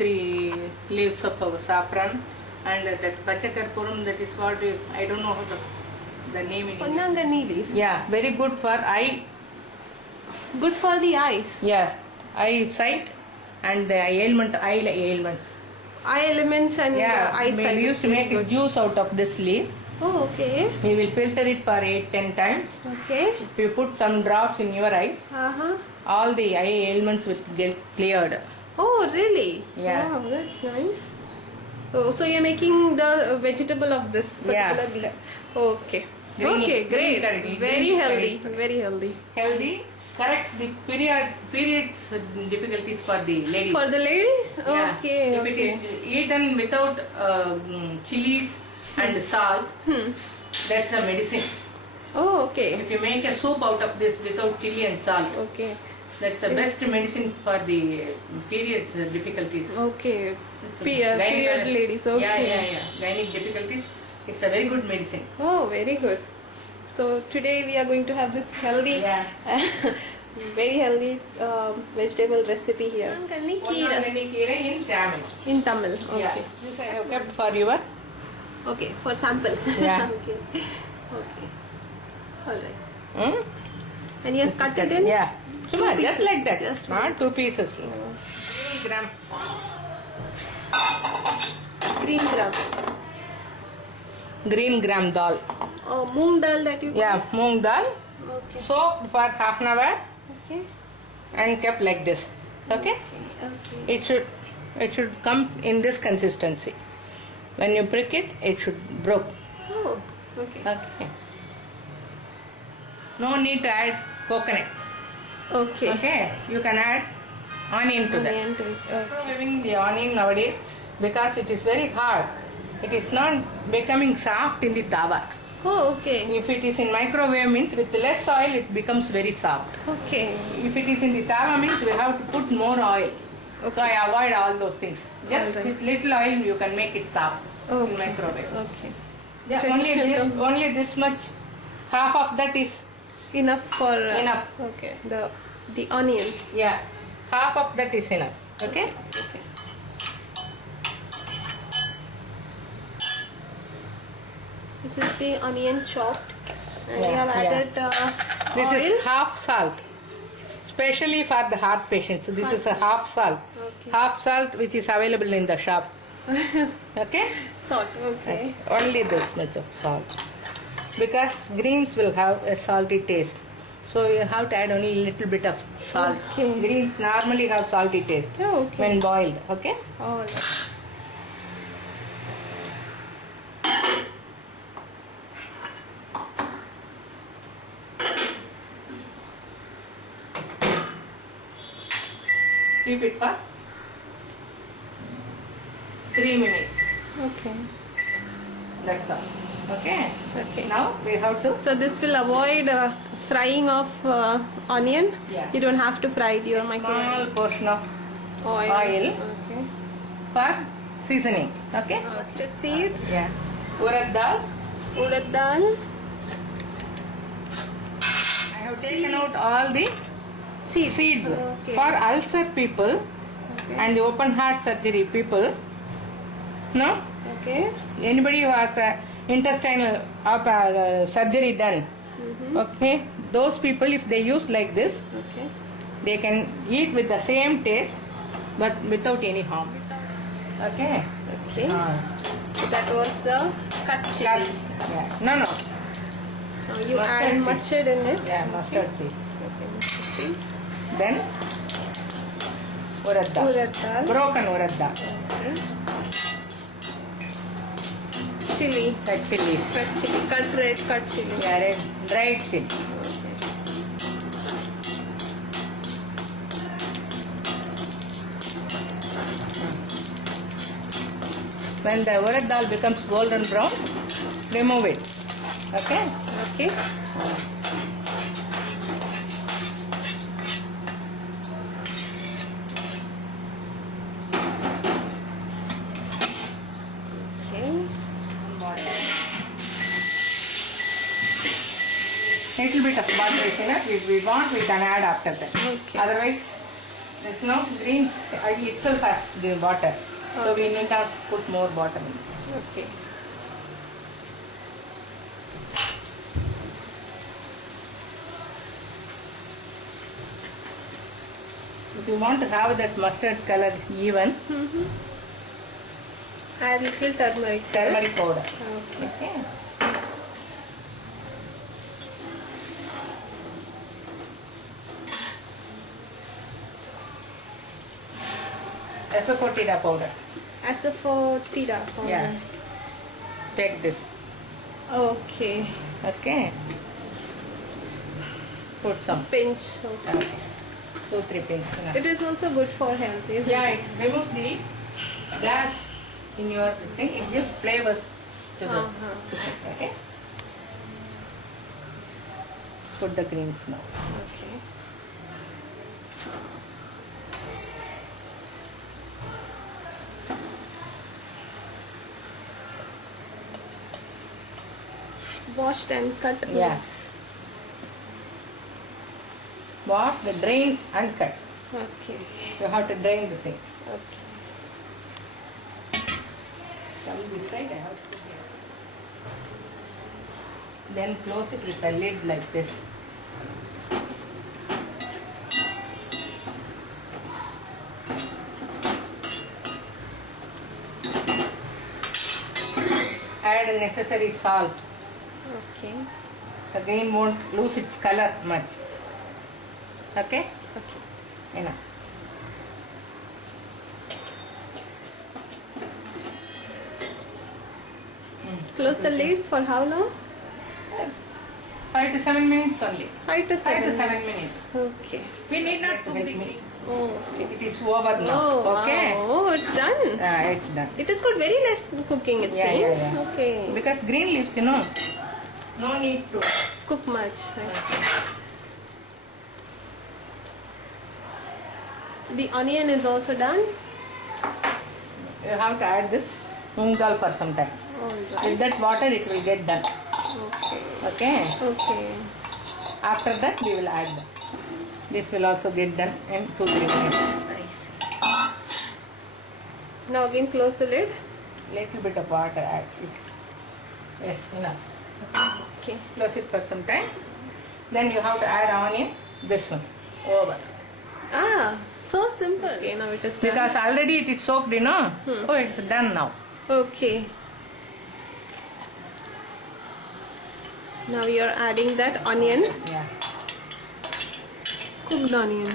3 leaves of saffron, and that pachakarpuram, that is what I don't know how to, the name in English. Ponnanganni leaf. Yeah, very good for eye. Good for the eyes. Yes, eye sight and the eye ailments. Eye elements and eyesight. We used to make a juice out of this leaf. Oh, okay. We will filter it for 8-10 times. Okay. If you put some drops in your eyes, all the eye ailments will get cleared. Oh, really? Yeah. Wow, that's nice. Oh, so you're making the vegetable of this particular leaf. Okay. Green- Okay, green great. curry, Very green healthy. curry. Very healthy. Healthy, corrects the periods difficulties for the ladies. For the ladies? Yeah. Okay. If Okay. it is eaten without chilies and salt, that's a medicine. Oh, okay. If you make a soup out of this without chili and salt, Okay. that's the best medicine for the periods difficulties. Okay. It's a Period gynae- ladies. Okay. Yeah. Gynec difficulties. It's a very good medicine. Oh, very good. So today we are going to have this healthy, very healthy vegetable recipe here. Ponnanganni keera in Tamil. In Tamil. Okay. Yeah. This I have kept for your. Okay, for sample. Yeah. Okay. Okay. All right. Hmm? And you have This is cut it cut- in? Yeah. Suma, just pieces, like that. just Not 2 pieces. Gram. Green gram. Green gram dal. Moong dal that you Yeah, moong dal. Okay. Soaked for half an hour Okay. and kept like this. Okay? Okay. It should come in this consistency. When you prick it, it should broke. Oh, okay. Okay. No need to add coconut. Okay. Okay? You can add onion to that. Onion to it. Okay. Microwaving the onion nowadays because it is very hard. It is not becoming soft in the tawa. Oh, okay. If it is in microwave means with less oil it becomes very soft. Okay. If it is in the tawa means we have to put more oil. So I avoid all those things. Just Alright. with little oil you can make it soft in Okay. microwave. Okay. Yeah, Traditional- only this much. Half of that is Enough for Enough. Okay. The onion. yeah. Half of that is enough. Okay. Okay. This is the onion chopped, and you Yeah, have yeah. added This oil. is half salt, especially for the heart patients. So this is a half salt. Okay. Half salt which is available in the shop. Okay? Salt. Okay. Only this much of salt. Because greens will have a salty taste. So you have to add only a little bit of salt. Okay. Greens normally have salty taste Oh, okay. when boiled. Okay? All right. Keep it for 3 minutes. Okay. That's all. Okay? Okay. Now we have to So this will avoid frying of onion. Yeah. You don't have to fry it. Your small microwave portion of oil. oil. Okay. for seasoning. Okay? Mustard seeds. Yeah. Urad dal. Urad dal. I have taken out all the seeds. Okay. For ulcer people and the open heart surgery people. No? Okay. Anybody who has intestinal surgery done. Okay? Those people, if they use like this, Okay. they can eat with the same taste but without any harm. Okay? Okay. So that was the cut chili. Yeah. No, no. Now you Mustard add seeds. mustard in it. Yeah, mustard seeds. Okay, mustard seeds. Then urad dal. Urad dal. Broken urad dal. Okay. Chili. Red chilies. Red chili. Cut red cut chili. Yeah, red, dried chili. When the urad dal becomes golden brown, remove it. Okay? Okay. Okay. Little bit of butter is enough. If we want, we can add after that. Okay. Otherwise, It's now greens itself has the water. So we need not put more water in. Okay. If you want to have that mustard color even, Add little turmeric. turmeric powder. Okay. Okay. Asafoetida powder. Asafoetida powder. Yeah. Take this. Okay. Okay. Put some. Pinch. Okay. Okay. 2-3 pinch. It is also good for health, isn't Yeah, it? it removes the gas in your thing. It gives flavors to the chicken. Okay. Put the greens now. Okay. Washed and cut Yeah. leaves. What? The drain and cut. Okay. You have to drain the thing. Okay. Come this side, I have to put here. Then close it with a lid like this. Add necessary salt. Okay. The grain won't lose its color much. Okay? Okay. Enough. Close the lid for how long? 5 to 7 minutes only. 5 to 7 5 to 7 minutes. Okay. We need not cook the green. Oh. It is over now. Oh, Okay? wow. Oh, it's done. It's done. It is good. Very less cooking, it Yeah, seems. yeah. Okay. Because green leaves, no need to. Cook much. The onion is also done. You have to add this moong dal for some time. Alright. With that water, it will get done. Okay. Okay? Okay. After that, we will add that. This will also get done in 2-3 minutes. Nice. Now again close the lid. Little bit of water add it. Yes, enough. Okay. Close it for some time. Then you have to add onion. This one. Over. Ah, so simple. Okay, now it is done. Because already it is soaked, Oh, it's done now. Okay. Now you are adding that onion, Yeah. cooked onion.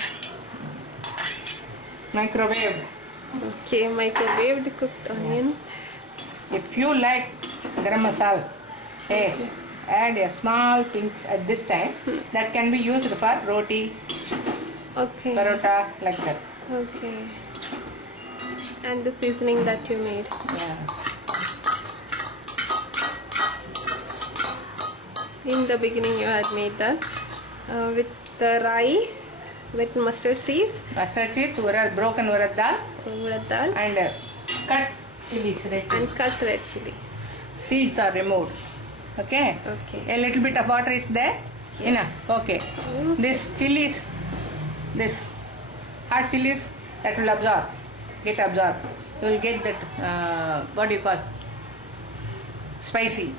Microwave. Okay, microwaved cooked onion. If you like garam masala taste, add a small pinch at this time. That can be used for roti, Okay. parota, like that. Okay. And the seasoning that you made. Yeah. In the beginning you had made that with the rye, with mustard seeds, Mustard seeds, broken urad dal, urad dal, and cut chilies, red chilies. and cut red chilies. Seeds are removed. Okay? Okay. A little bit of water is there? Yes. Enough. Okay. This chilies, this hot chilies, that will get absorbed. You will get that, what do you call? Spicy.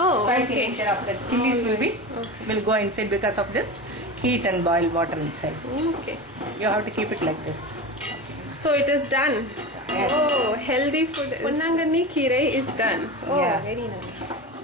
Oh, Spicy okay. nature of the chilies will go inside because of this heat and boiled water inside. Okay. You have to keep it like this. So it is done. Yes. Oh, healthy food. Ponnanganni Keerai is done. Oh, Yeah. very nice.